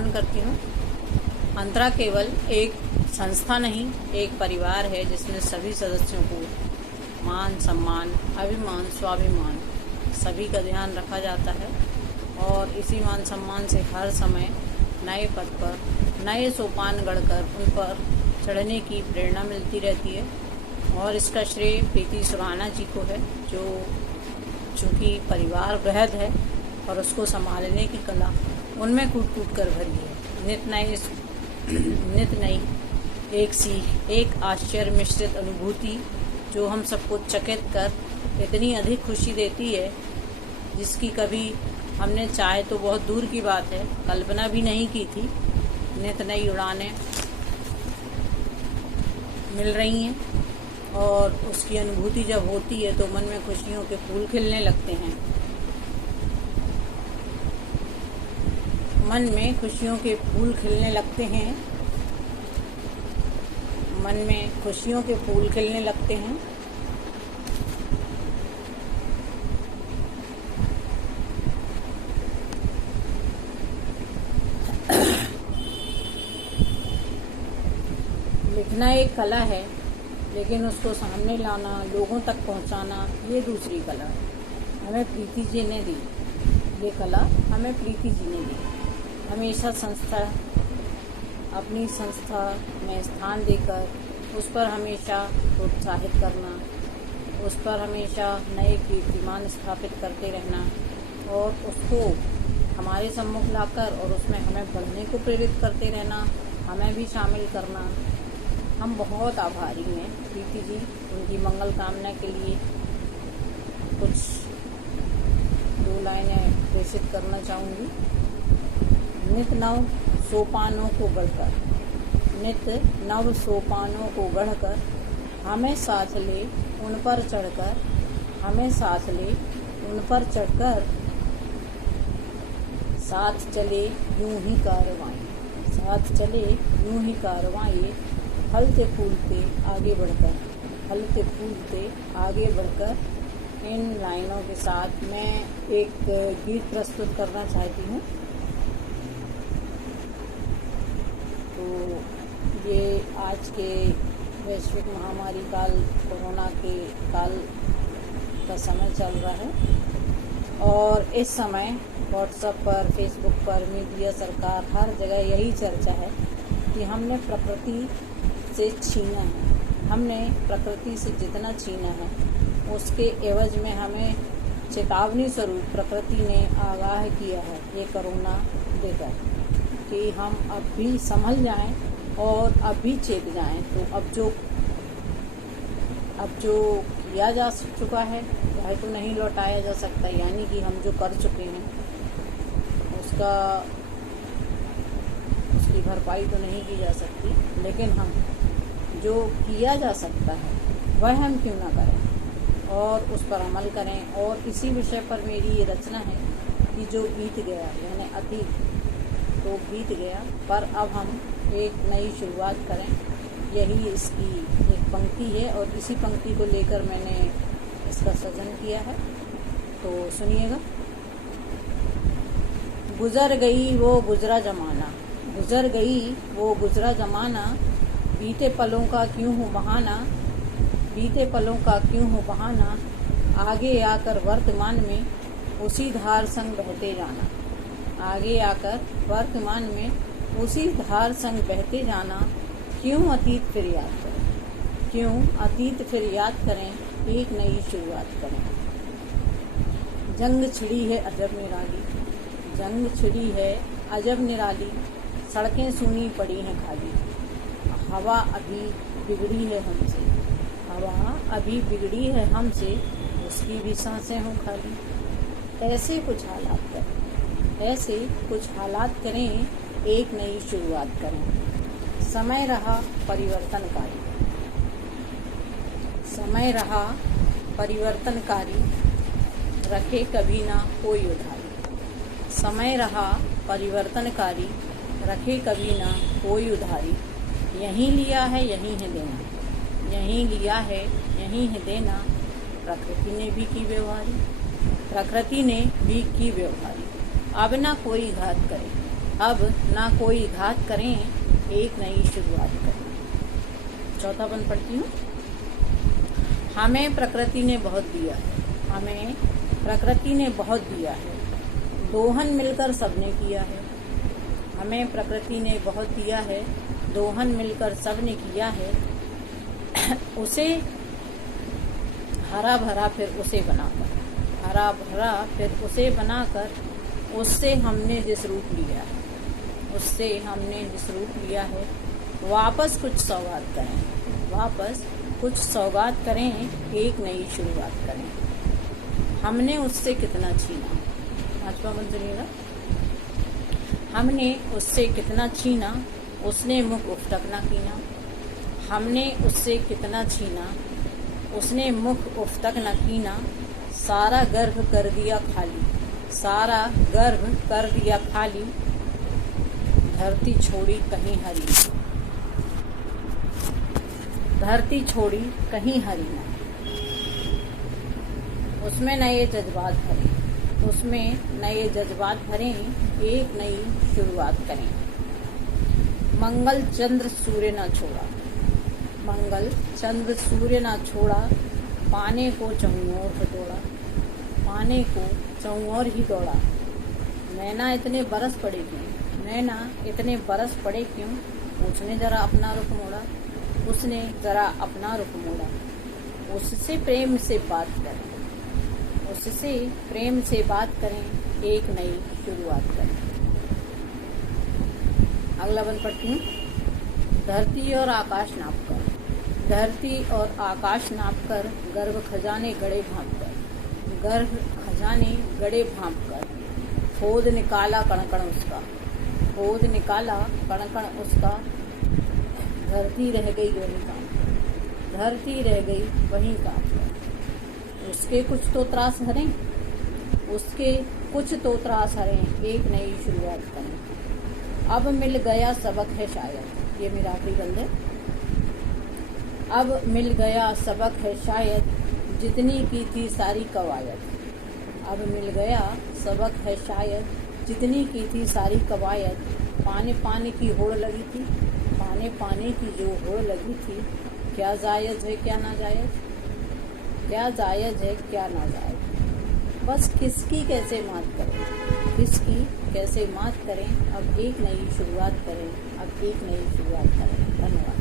नमन करती हूँ। अंतरा केवल एक संस्था नहीं, एक परिवार है जिसमें सभी सदस्यों को मान, सम्मान, अभिमान, स्वाभिमान सभी का ध्यान रखा जाता है और इसी मान सम्मान से हर समय नए पद पर नए सोपान गढ़कर उन पर चढ़ने की प्रेरणा मिलती रहती है। और इसका श्रेय प्रीति सुराना जी को है, जो चूँकि परिवार वृहद है और उसको संभालने की कला उनमें कूट कूट कर भरी है। नित नई एक सीख, एक आश्चर्य मिश्रित अनुभूति जो हम सबको चकित कर इतनी अधिक खुशी देती है जिसकी कभी हमने, चाहे तो बहुत दूर की बात है, कल्पना भी नहीं की थी। नित नई उड़ानें मिल रही हैं और उसकी अनुभूति जब होती है तो मन में खुशियों के फूल खिलने लगते हैं। मन में खुशियों के फूल खिलने लगते हैं। मन में खुशियों के फूल खिलने लगते हैं। लिखना एक कला है, लेकिन उसको सामने लाना, लोगों तक पहुंचाना, ये दूसरी कला है। हमें प्रीति जी ने दी ये कला, हमें प्रीति जी ने दी। हमेशा अपनी संस्था में स्थान देकर उस पर हमेशा प्रोत्साहित करना, उस पर हमेशा नए कीर्तिमान स्थापित करते रहना और उसको हमारे सम्मुख लाकर और उसमें हमें बढ़ने को प्रेरित करते रहना, हमें भी शामिल करना। हम बहुत आभारी हैं प्रीति जी। उनकी मंगल कामना के लिए कुछ 2 लाइनें प्रेषित करना चाहूँगी। नित नव सोपानों को गढ़कर, नित नव सोपानों को गढ़कर हमें साथ ले उन पर चढ़कर, हमें साथ ले उन पर चढ़कर, साथ चले यूं ही कारवाएं, साथ चले यूं ही कारवाएं, फलते फूलते आगे बढ़कर, फलते फूलते आगे बढ़कर। इन लाइनों के साथ मैं एक गीत प्रस्तुत करना चाहती हूँ। तो ये आज के वैश्विक महामारी काल, कोरोना के काल का समय चल रहा है और इस समय व्हाट्सएप पर, फेसबुक पर, मीडिया, सरकार, हर जगह यही चर्चा है कि हमने प्रकृति से छीना है। हमने प्रकृति से जितना छीना है उसके एवज में हमें चेतावनी स्वरूप प्रकृति ने आगाह किया है ये कोरोना देकर कि हम अब भी संभल जाएं और अब भी चेत जाएं। तो अब जो किया जा चुका है वह तो नहीं लौटाया जा सकता, यानी कि हम जो कर चुके हैं उसकी भरपाई तो नहीं की जा सकती, लेकिन हम जो किया जा सकता है वह हम क्यों ना करें और उस पर अमल करें। और इसी विषय पर मेरी ये रचना है कि जो बीत गया, यानी अतीत तो बीत गया, पर अब हम एक नई शुरुआत करें। यही इसकी एक पंक्ति है और इसी पंक्ति को लेकर मैंने इसका सृजन किया है, तो सुनिएगा। गुजर गई वो गुजरा ज़माना, गुजर गई वो गुजरा ज़माना, बीते पलों का क्यों हो बहाना, बीते पलों का क्यों हो बहाना, आगे आकर वर्तमान में उसी धार संग बहते जाना, आगे आकर वर्तमान में उसी धार संग बहते जाना। क्यों अतीत फिर याद करें, क्यों अतीत फिर याद करें, एक नई शुरुआत करें। जंग छिड़ी है अजब निराली, जंग छिड़ी है अजब निराली, सड़कें सूनी पड़ी हैं खाली, हवा अभी बिगड़ी है हमसे, हवा अभी बिगड़ी है हमसे, उसकी भी सांसें हों खाली। ऐसे कुछ हालात करें, ऐसे कुछ हालात करें, एक नई शुरुआत करें। समय रहा परिवर्तनकारी, समय रहा परिवर्तनकारी, रखे कभी ना कोई उधारी, समय रहा परिवर्तनकारी, रखे कभी ना कोई उधारी। यहीं लिया है यहीं है देना, यहीं लिया है यहीं है देना, प्रकृति ने भी की व्यवहारी, प्रकृति ने भी की व्यवहारी। अब ना कोई घात करे, अब ना कोई घात करें, एक नई शुरुआत करें। चौथा बंद पढ़ती हूँ। हमें प्रकृति ने बहुत दिया है, हमें प्रकृति ने बहुत दिया है, दोहन मिलकर सबने किया है। हमें प्रकृति ने बहुत दिया है, दोहन मिलकर सबने किया है। उसे हरा भरा फिर उसे बनाकर, हरा भरा फिर उसे बनाकर, उससे हमने जिस रूप लिया है, उससे हमने जिस रूप लिया है। वापस कुछ सौगात करें, वापस कुछ सौगात करें, एक नई शुरुआत करें। हमने उससे कितना छीना। पांचवा बंद सुनिएगा। हमने उससे कितना छीना, उसने मुख उफ़तक न कीना। हमने उससे कितना छीना, उसने मुख उफ़तक न कीना। सारा गर्भ कर दिया खाली, सारा गर्भ कर दिया खाली। धरती छोड़ी कहीं हरी, धरती छोड़ी कहीं हरी ना। उसमें नए जज्बात भरें, उसमें नए जज्बात भरें, एक नई शुरुआत करें। मंगल चंद्र सूर्य न छोड़ा, मंगल चंद्र सूर्य न छोड़ा। पाने को चौओर ही दौड़ा, पाने को चौओर ही दौड़ा। नैना इतने बरस पड़े क्यों, नैना इतने बरस पड़े क्यों। उसने जरा अपना रुख मोड़ा, उसने जरा अपना रुख मोड़ा। उससे प्रेम से बात करें, उससे प्रेम से बात करें, एक नई शुरुआत करें। अगला बंद पढ़ती हूँ। धरती और आकाश नाप कर, धरती और आकाश नाप कर, गर्भ खजाने गड़े भांप कर, गर्भ खजाने गड़े भांप कर। खोद निकाला कण कण उसका, खोद निकाला कण कण उसका। धरती रह गई वहीं काम, धरती रह गई वहीं काम पर। उसके कुछ तो त्रास हरें, उसके कुछ तो त्रास हरें, एक नई शुरुआत करें। अब मिल गया सबक है शायद, ये मेरा आखिरी बंद है। अब मिल गया सबक है शायद, जितनी की थी सारी कवायद। अब मिल गया सबक है शायद, जितनी की थी सारी कवायद। पाने पाने की होड़ लगी थी, पाने पाने की जो होड़ लगी थी। क्या जायज़ है क्या नाजायज़, क्या जायज़ है क्या नाजायज़। बस किसकी कैसे मात करें, किसकी कैसे मात करें। अब एक नई शुरुआत करें, अब एक नई शुरुआत करें। धन्यवाद।